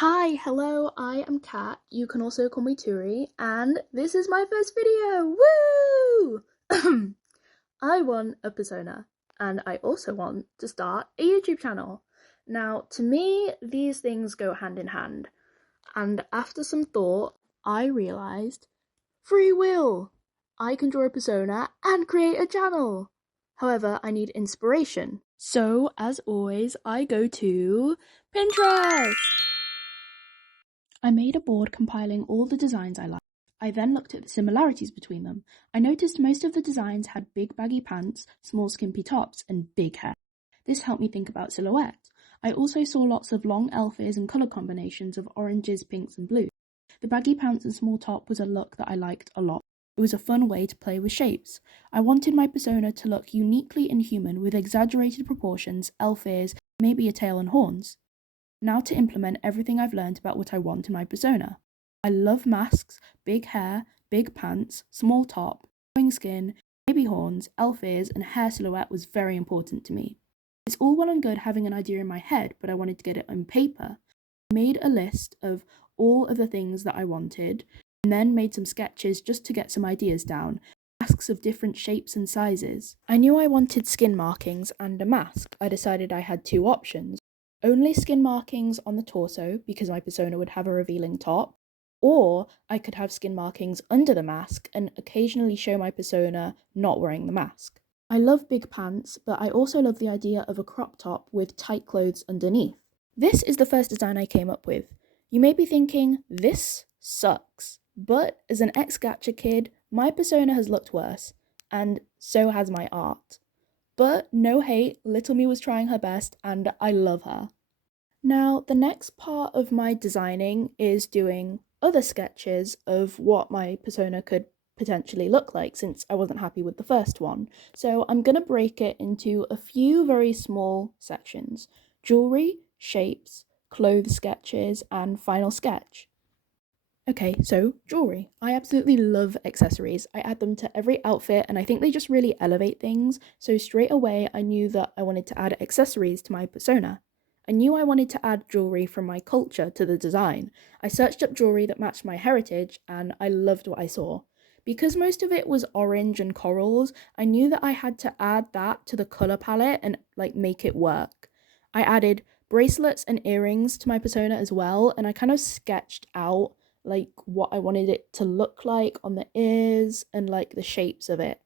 Hi, hello, I am Kat. You can also call me Turi, and this is my first video. Woo! I want a persona, and I also want to start a YouTube channel. Now, to me, these things go hand in hand, and after some thought, I realized free will! I can draw a persona and create a channel! However, I need inspiration. So, as always, I go to Pinterest! I made a board compiling all the designs I liked. I then looked at the similarities between them. I noticed most of the designs had big baggy pants, small skimpy tops, and big hair. This helped me think about silhouette. I also saw lots of long elf ears and colour combinations of oranges, pinks, and blues. The baggy pants and small top was a look that I liked a lot. It was a fun way to play with shapes. I wanted my persona to look uniquely inhuman with exaggerated proportions, elf ears, maybe a tail and horns. Now to implement everything I've learned about what I want in my persona. I love masks, big hair, big pants, small top, glowing skin, baby horns, elf ears, and hair silhouette was very important to me. It's all well and good having an idea in my head, but I wanted to get it on paper. I made a list of all of the things that I wanted, and then made some sketches just to get some ideas down. Masks of different shapes and sizes. I knew I wanted skin markings and a mask. I decided I had two options. Only skin markings on the torso, because my persona would have a revealing top, or I could have skin markings under the mask and occasionally show my persona not wearing the mask. I love big pants, but I also love the idea of a crop top with tight clothes underneath. This is the first design I came up with. You may be thinking, this sucks, but as an ex-gacha kid, my persona has looked worse, and so has my art. But no hate, little me was trying her best, and I love her. Now, the next part of my designing is doing other sketches of what my persona could potentially look like since I wasn't happy with the first one. So I'm going to break it into a few very small sections: jewellery, shapes, clothes sketches, and final sketch. Okay, so jewellery. I absolutely love accessories. I add them to every outfit and I think they just really elevate things. So straight away I knew that I wanted to add accessories to my persona. I knew I wanted to add jewellery from my culture to the design. I searched up jewellery that matched my heritage and I loved what I saw. Because most of it was orange and corals, I knew that I had to add that to the colour palette and make it work. I added bracelets and earrings to my persona as well, and I kind of sketched out what I wanted it to look like on the ears and the shapes of it.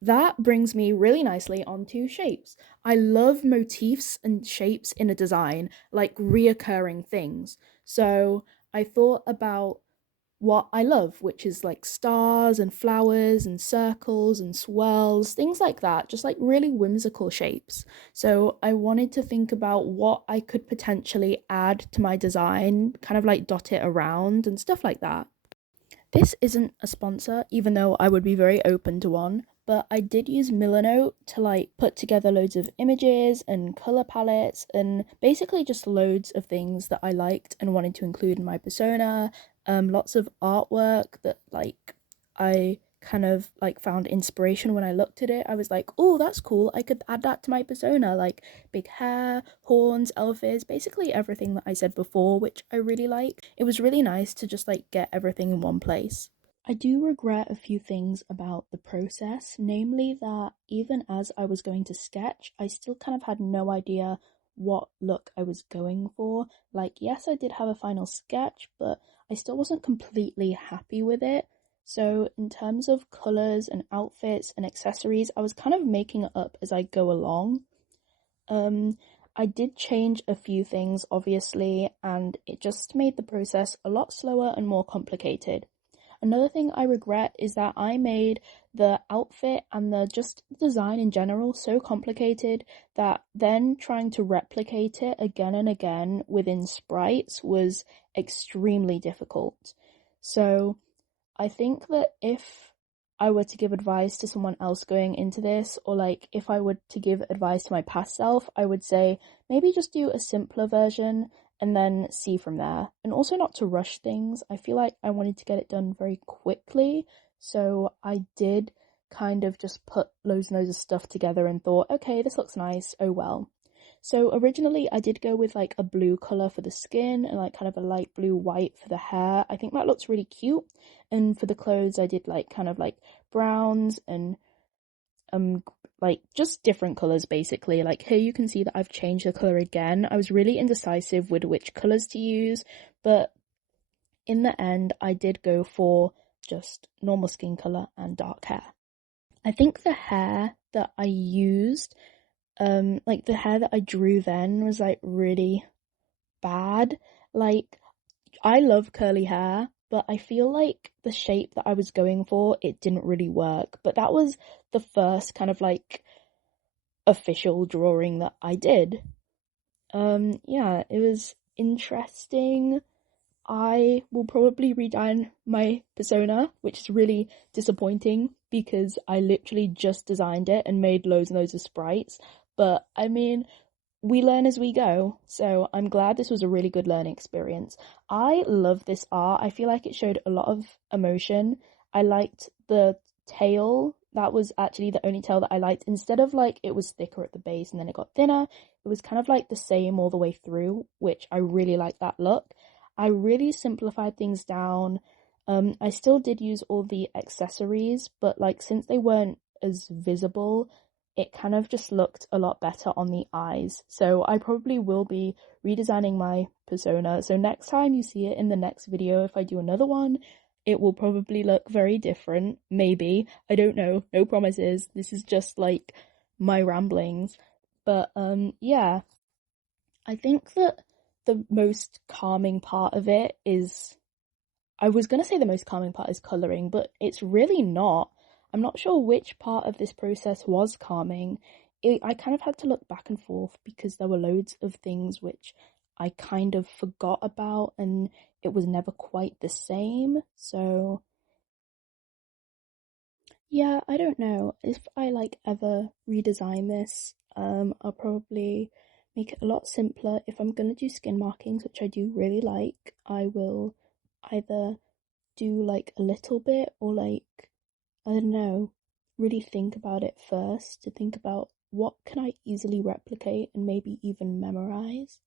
That brings me really nicely onto shapes. I love motifs and shapes in a design, like reoccurring things. So I thought about what I love, which is stars and flowers and circles and swirls, things like that, just really whimsical shapes. So I wanted to think about what I could potentially add to my design, kind of dot it around and stuff like that. This isn't a sponsor, even though I would be very open to one, but I did use Milanote to put together loads of images and color palettes and basically just loads of things that I liked and wanted to include in my persona. Lots of artwork that I kind of found inspiration when I looked at it. I was like, oh, that's cool. I could add that to my persona, big hair, horns, elf ears, basically everything that I said before, which I really like. It was really nice to just get everything in one place. I do regret a few things about the process, namely that even as I was going to sketch, I still kind of had no idea what look I was going for. Yes, I did have a final sketch, but I still wasn't completely happy with it. So in terms of colours and outfits and accessories, I was kind of making it up as I go along. I did change a few things, obviously, and it just made the process a lot slower and more complicated. Another thing I regret is that I made the outfit and the just design in general so complicated that then trying to replicate it again and again within sprites was extremely difficult. So I think that if I were to give advice to someone else going into this, or if I were to give advice to my past self, I would say maybe just do a simpler version and then see from there. And also not to rush things. I feel like I wanted to get it done very quickly, so I did kind of just put loads and loads of stuff together and thought, okay, this looks nice, oh well. So originally I did go with like a blue colour for the skin and like kind of a light blue white for the hair. I think that looks really cute. And for the clothes I did like kind of like browns and um like just different colours basically. Like here you can see that I've changed the colour again. I was really indecisive with which colours to use, but in the end I did go for just normal skin colour and dark hair. I think the hair that I used, like the hair that I drew then was like really bad. Like I love curly hair, but I feel like the shape that I was going for, it didn't really work. But that was the first kind of like official drawing that I did. Yeah, it was interesting. I will probably redesign my persona, which is really disappointing because I literally just designed it and made loads and loads of sprites. But I mean, we learn as we go, so I'm glad this was a really good learning experience. I love this art. I feel like it showed a lot of emotion. I liked the tail. That was actually the only tail that I liked. Instead of like it was thicker at the base and then it got thinner, it was kind of like the same all the way through, which I really like that look. I really simplified things down. I still did use all the accessories, but like since they weren't as visible, it kind of just looked a lot better on the eyes. So I probably will be redesigning my persona. So next time you see it in the next video, if I do another one, it will probably look very different. Maybe. I don't know. No promises. This is just like my ramblings. But yeah, I think that the most calming part of it is, I was going to say the most calming part is colouring, but it's really not. I'm not sure which part of this process was calming. I kind of had to look back and forth because there were loads of things which I kind of forgot about and it was never quite the same. So, yeah, I don't know. If I like ever redesign this, I'll probably make it a lot simpler. If I'm gonna do skin markings, which I do really like, I will either do like a little bit or like, I don't know, really think about it first to think about what can I easily replicate and maybe even memorize.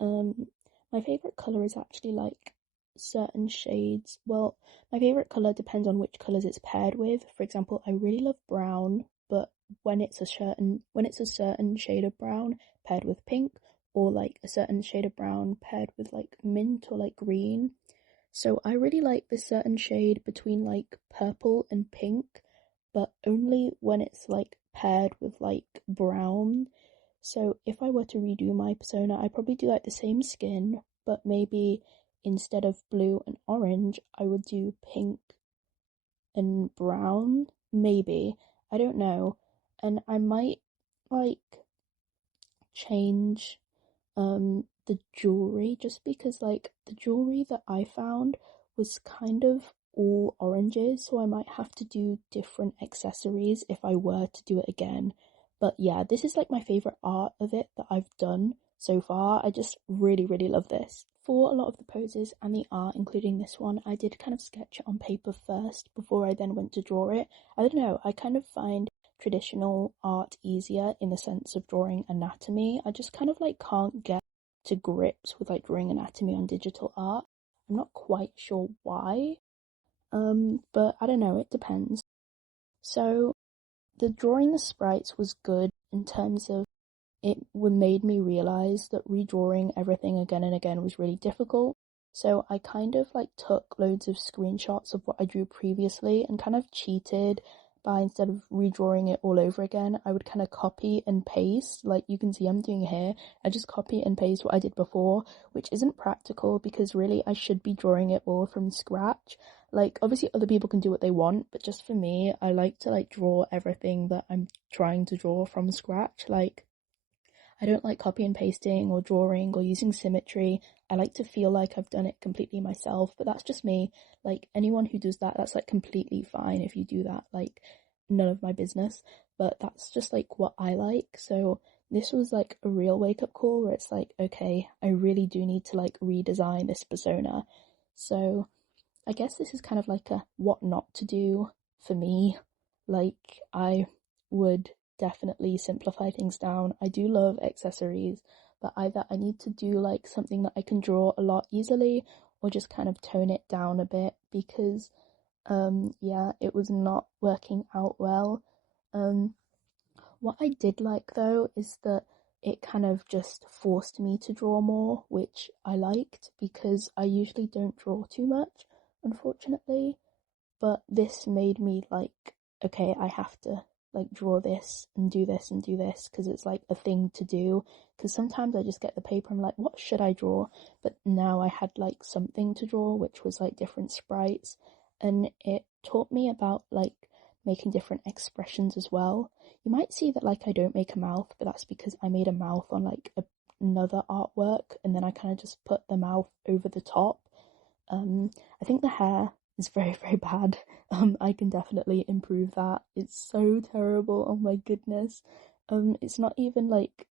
Um, my favorite color is actually like certain shades. Well, my favorite color depends on which colors it's paired with. For example, I really love brown, but when it's a certain shade of brown paired with pink, or like a certain shade of brown paired with like mint or like green. So I really like this certain shade between like purple and pink, but only when it's like paired with like brown. So if I were to redo my persona, I'd probably do like the same skin, but maybe instead of blue and orange, I would do pink and brown. Maybe. I don't know. And I might like change the jewelry just because like the jewelry that I found was kind of all oranges, so I might have to do different accessories if I were to do it again. But yeah, this is like my favorite art of it that I've done so far. I just really, really love this. For a lot of the poses and the art, including this one, I did kind of sketch it on paper first before I then went to draw it. I don't know, I kind of find traditional art easier in the sense of drawing anatomy. I just kind of like can't get to grips with like drawing anatomy on digital art. I'm not quite sure why. But I don't know, it depends. So the drawing the sprites was good in terms of made me realize that redrawing everything again and again was really difficult. So I kind of like took loads of screenshots of what I drew previously and kind of cheated by, instead of redrawing it all over again, I would kind of copy and paste. Like you can see I'm doing here. I just copy and paste what I did before, which isn't practical because really I should be drawing it all from scratch. Like obviously other people can do what they want, but just for me, I like to like draw everything that I'm trying to draw from scratch. Like I don't like copy and pasting or drawing or using symmetry. I like to feel like I've done it completely myself, but that's just me. Like anyone who does that, that's like completely fine if you do that. Like none of my business, but that's just like what I like. So this was like a real wake up call where it's like, okay, I really do need to like redesign this persona. So I guess this is kind of like a what not to do for me. Like I would definitely simplify things down. I do love accessories, but either I need to do like something that I can draw a lot easily or just kind of tone it down a bit because yeah, it was not working out well. Um what I did like though is that it kind of just forced me to draw more, which I liked because I usually don't draw too much, unfortunately. But this made me like, okay, I have to like draw this and do this and do this because it's like a thing to do. Because sometimes I just get the paper and I'm like, what should I draw? But now I had like something to draw, which was like different sprites, and it taught me about like making different expressions as well. You might see that like I don't make a mouth, but that's because I made a mouth on like another artwork and then I kind of just put the mouth over the top. I think the hair is very, very bad. I can definitely improve that. It's so terrible. Oh my goodness. It's not even like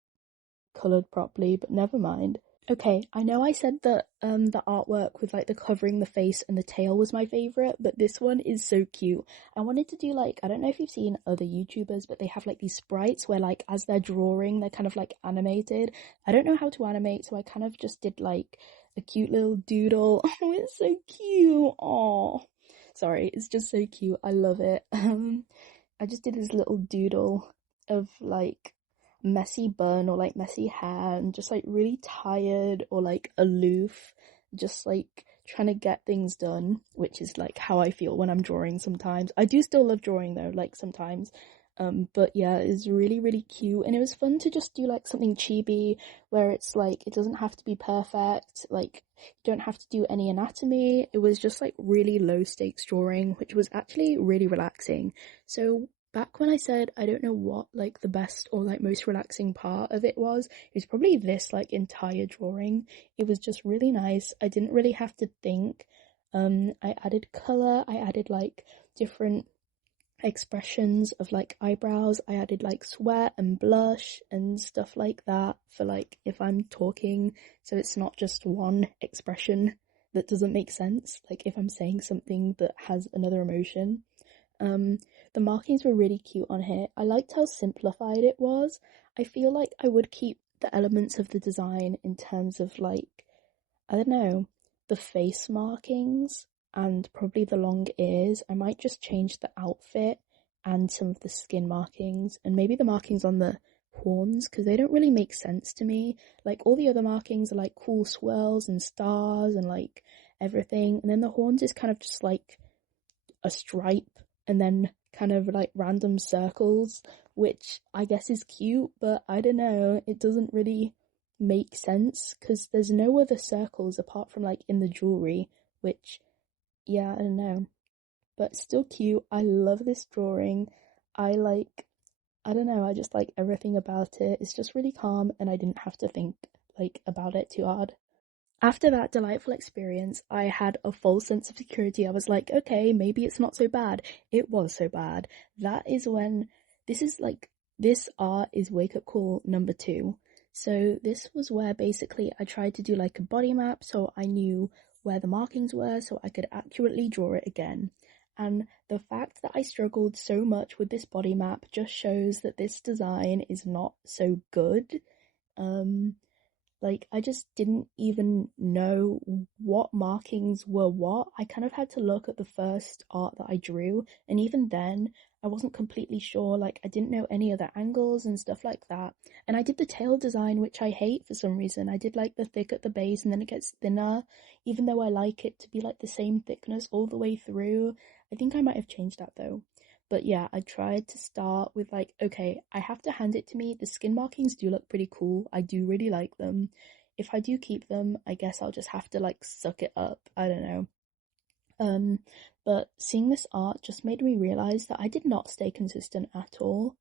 colored properly, but never mind. Okay, I know I said that the artwork with like the covering the face and the tail was my favorite, but this one is so cute. I wanted to do like, I don't know if you've seen other YouTubers, but they have like these sprites where like as they're drawing, they're kind of like animated. I don't know how to animate, so I kind of just did like a cute little doodle. Oh, it's so cute. Oh, sorry, it's just so cute. I love it. I just did this little doodle of like messy bun or like messy hair and just like really tired or like aloof, just like trying to get things done, which is like how I feel when I'm drawing sometimes. I do still love drawing though, like sometimes. But yeah, it's really, really cute, and it was fun to just do like something chibi where it's like it doesn't have to be perfect, like you don't have to do any anatomy. It was just like really low stakes drawing, which was actually really relaxing. So back when I said I don't know what like the best or like most relaxing part of it was probably this like entire drawing. It was just really nice. I didn't really have to think. I added color, I added like different expressions of like eyebrows, I added like sweat and blush and stuff like that for like if I'm talking, so it's not just one expression that doesn't make sense, like if I'm saying something that has another emotion. um, the markings were really cute on here. I liked how simplified it was. I feel like I would keep the elements of the design in terms of like, I don't know, the face markings and probably the long ears. I might just change the outfit and some of the skin markings and maybe the markings on the horns because they don't really make sense to me. Like all the other markings are like cool swirls and stars and like everything, and then the horns is kind of just like a stripe and then kind of like random circles, which I guess is cute, but I don't know, it doesn't really make sense because there's no other circles apart from like in the jewelry, which, yeah, I don't know, but still cute. I love this drawing. I like, I don't know, I just like everything about it. It's just really calm and I didn't have to think like about it too hard. After that delightful experience, I had a false sense of security. I was like, okay, maybe it's not so bad. It was so bad. That is when this is like, this art is wake up call number 2. So this was where basically I tried to do like a body map so I knew where the markings were so I could accurately draw it again. And the fact that I struggled so much with this body map just shows that this design is not so good. Um, like, I just didn't even know what markings were what. I kind of had to look at the first art that I drew, and even then, I wasn't completely sure. Like, I didn't know any other angles and stuff like that. And I did the tail design, which I hate for some reason. I did like the thick at the base and then it gets thinner, even though I like it to be like the same thickness all the way through. I think I might have changed that though. But yeah, I tried to start with like, okay, I have to hand it to me. The skin markings do look pretty cool. I do really like them. If I do keep them, I guess I'll just have to like suck it up. I don't know. Um, but seeing this art just made me realize that I did not stay consistent at all.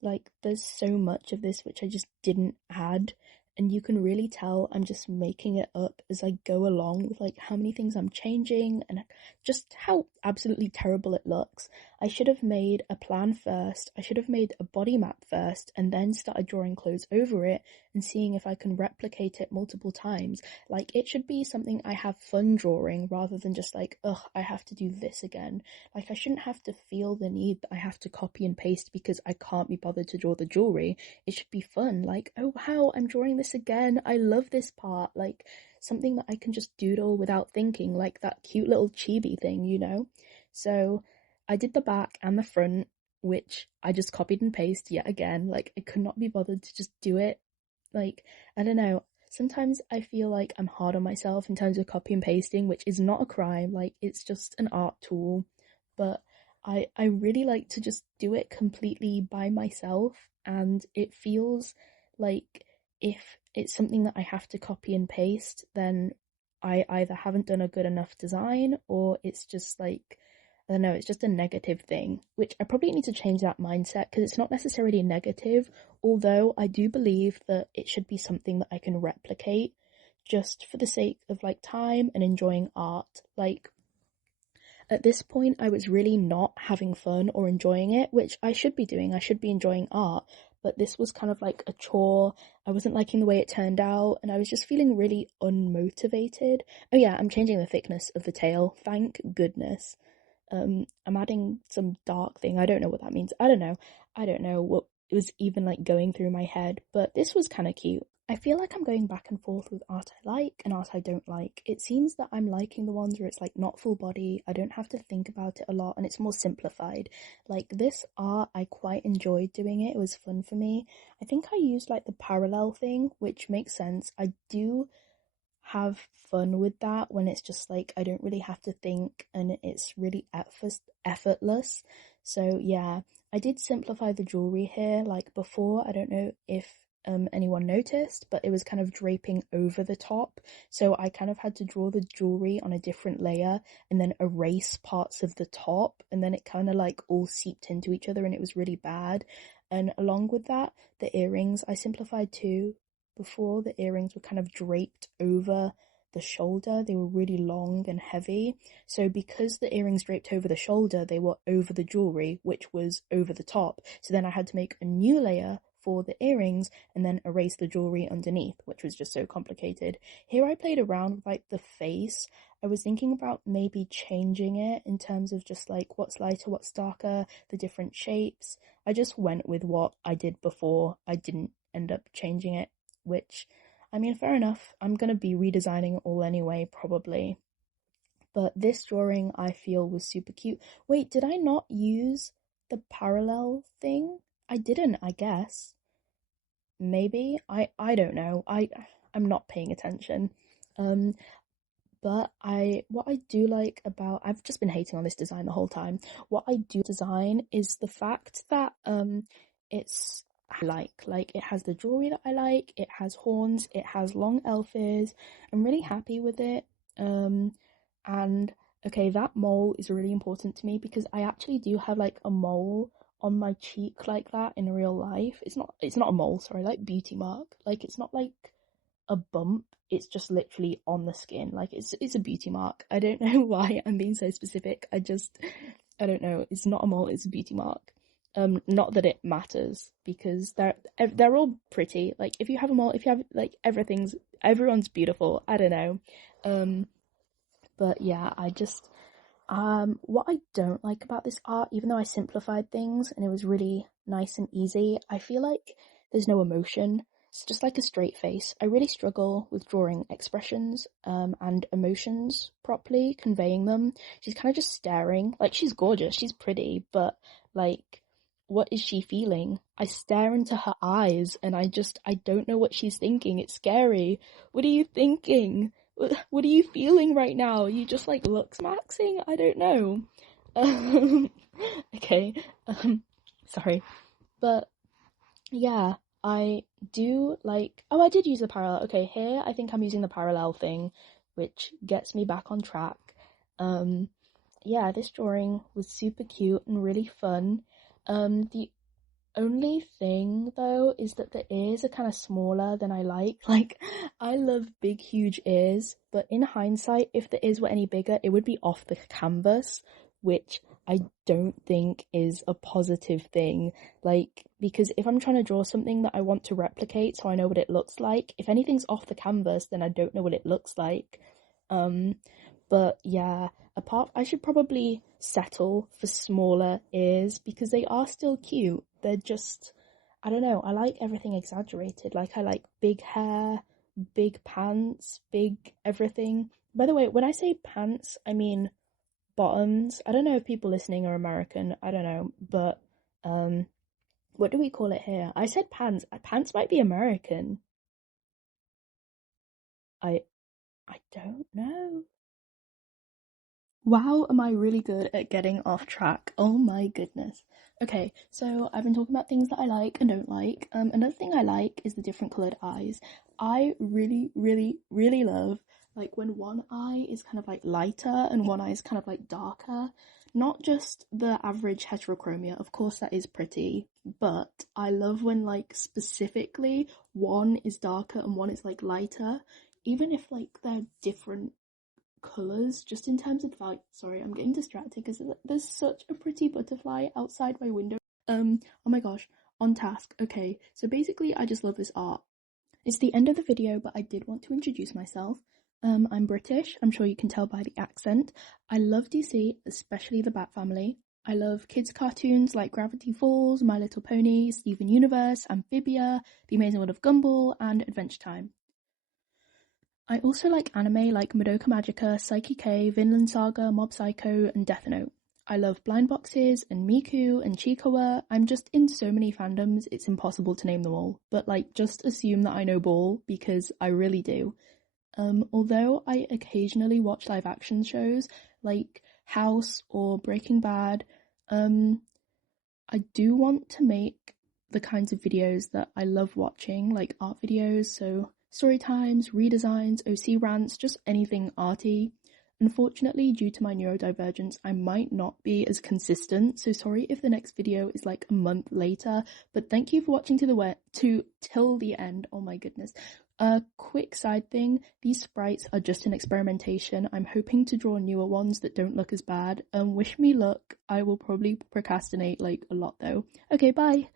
Like, there's so much of this which I just didn't add, and you can really tell I'm just making it up as I go along with like how many things I'm changing and just how absolutely terrible it looks. I should have made a plan first. I should have made a body map first and then started drawing clothes over it and seeing if I can replicate it multiple times. Like, it should be something I have fun drawing rather than just like, ugh, I have to do this again. Like, I shouldn't have to feel the need that I have to copy and paste because I can't be bothered to draw the jewelry. It should be fun. Like, oh wow, I'm drawing this again. I love this part. Like, something that I can just doodle without thinking, like that cute little chibi thing, you know? So I did the back and the front, which I just copied and pasted yet again. Like, I could not be bothered to just do it. Like, I don't know. Sometimes I feel like I'm hard on myself in terms of copy and pasting, which is not a crime. Like, it's just an art tool. But I really like to just do it completely by myself, and it feels like if it's something that I have to copy and paste, then I either haven't done a good enough design or it's just like, I don't know, it's just a negative thing, which I probably need to change that mindset because it's not necessarily negative, although I do believe that it should be something that I can replicate just for the sake of like time and enjoying art. Like, at this point, I was really not having fun or enjoying it, which I should be doing. I should be enjoying art, but this was kind of like a chore. I wasn't liking the way it turned out, and I was just feeling really unmotivated. Oh yeah, I'm changing the thickness of the tail. Thank goodness. I'm adding some dark thing. I don't know what that means. I don't know. I don't know what was even like going through my head, but this was kind of cute. I feel like I'm going back and forth with art I like and art I don't like. It seems that I'm liking the ones where it's like not full body, I don't have to think about it a lot, and it's more simplified. Like this art, I quite enjoyed doing it. It was fun for me. I think I used like the parallel thing, which makes sense. I do have fun with that when it's just like I don't really have to think and it's really effortless. So yeah, I did simplify the jewelry here. Like before, I don't know if anyone noticed, but it was kind of draping over the top. So I kind of had to draw the jewelry on a different layer and then erase parts of the top, and then it kind of like all seeped into each other and it was really bad. And along with that, the earrings I simplified too. Before, the earrings were kind of draped over the shoulder. They were really long and heavy. So because the earrings draped over the shoulder, they were over the jewelry, which was over the top. So then I had to make a new layer for the earrings and then erase the jewelry underneath, which was just so complicated. Here I played around with like the face. I was thinking about maybe changing it in terms of just like what's lighter, what's darker, the different shapes. I just went with what I did before. I didn't end up changing it, which, I mean, fair enough. I'm going to be redesigning it all anyway, probably. But this drawing I feel was super cute. Wait, did I not use the parallel thing? I didn't, I guess. Maybe. I don't know. I'm not paying attention. Um but what I do like about, I've just been hating on this design the whole time. What I do design is the fact that it's I like it has the jewelry that I like, it has horns, it has long elf ears. I'm really happy with it. And okay, that mole is really important to me because I actually do have like a mole on my cheek like that in real life. It's not a mole, sorry, like beauty mark. Like it's not like a bump, it's just literally on the skin. Like it's a beauty mark. I don't know why I'm being so specific. I don't know. It's not a mole, it's a beauty mark. Not that it matters because they're all pretty. Like if you have a mole, if you have like everyone's beautiful. I don't know. But yeah, what I don't like about this art, even though I simplified things and it was really nice and easy, I feel like there's no emotion. It's just like a straight face. I really struggle with drawing expressions and emotions properly, conveying them. She's kind of just staring. Like, she's gorgeous, she's pretty, but like, what is she feeling? I stare into her eyes and I don't know what she's thinking. It's scary. What are you thinking? What are you feeling right now? You just like looks maxing? I don't know. Okay. Sorry. But yeah, I do like, oh, I did use the parallel. Okay, here I think I'm using the parallel thing, which gets me back on track. Yeah, this drawing was super cute and really fun. The only thing though is that the ears are kind of smaller than I like. Like, I love big, huge ears, but in hindsight, if the ears were any bigger, it would be off the canvas, which I don't think is a positive thing. Like, because if I'm trying to draw something that I want to replicate so I know what it looks like, if anything's off the canvas, then I don't know what it looks like. Um, but yeah, I should probably settle for smaller ears because they are still cute. They're just, I don't know, I like everything exaggerated. Like, I like big hair, big pants, big everything. By the way, when I say pants, I mean bottoms. I don't know if people listening are American. I don't know, but um, what do we call it here? I said pants. Pants might be American. I I don't know. Wow, am I really good at getting off track? Oh my goodness. Okay, so I've been talking about things that I like and don't like. Another thing I like is the different colored eyes. I really, really, really love like when one eye is kind of like lighter and one eye is kind of like darker. Not just the average heterochromia, of course that is pretty, but I love when like specifically one is darker and one is like lighter, even if like they're different colors, just in terms of like, sorry, I'm getting distracted because there's such a pretty butterfly outside my window. Oh my gosh, on task. Okay, so basically I just love this art. It's the end of the video, but I did want to introduce myself. I'm British, I'm sure you can tell by the accent. I love DC, especially the Bat Family. I love kids cartoons like Gravity Falls, My Little Pony, Steven Universe, Amphibia, The Amazing World of Gumball, and Adventure Time. I also like anime like Madoka Magica, Psyche K, Vinland Saga, Mob Psycho, and Death Note. I love Blind Boxes and Miku and Chikawa. I'm just in so many fandoms, it's impossible to name them all. But like, just assume that I know Ball because I really do. Although I occasionally watch live action shows like House or Breaking Bad, I do want to make the kinds of videos that I love watching, like art videos, so story times, redesigns, OC rants, just anything arty. Unfortunately, due to my neurodivergence, I might not be as consistent, so sorry if the next video is like a month later, but thank you for watching till the end. Oh my goodness. A quick side thing, these sprites are just an experimentation. I'm hoping to draw newer ones that don't look as bad. Wish me luck. I will probably procrastinate like a lot though. Okay, bye.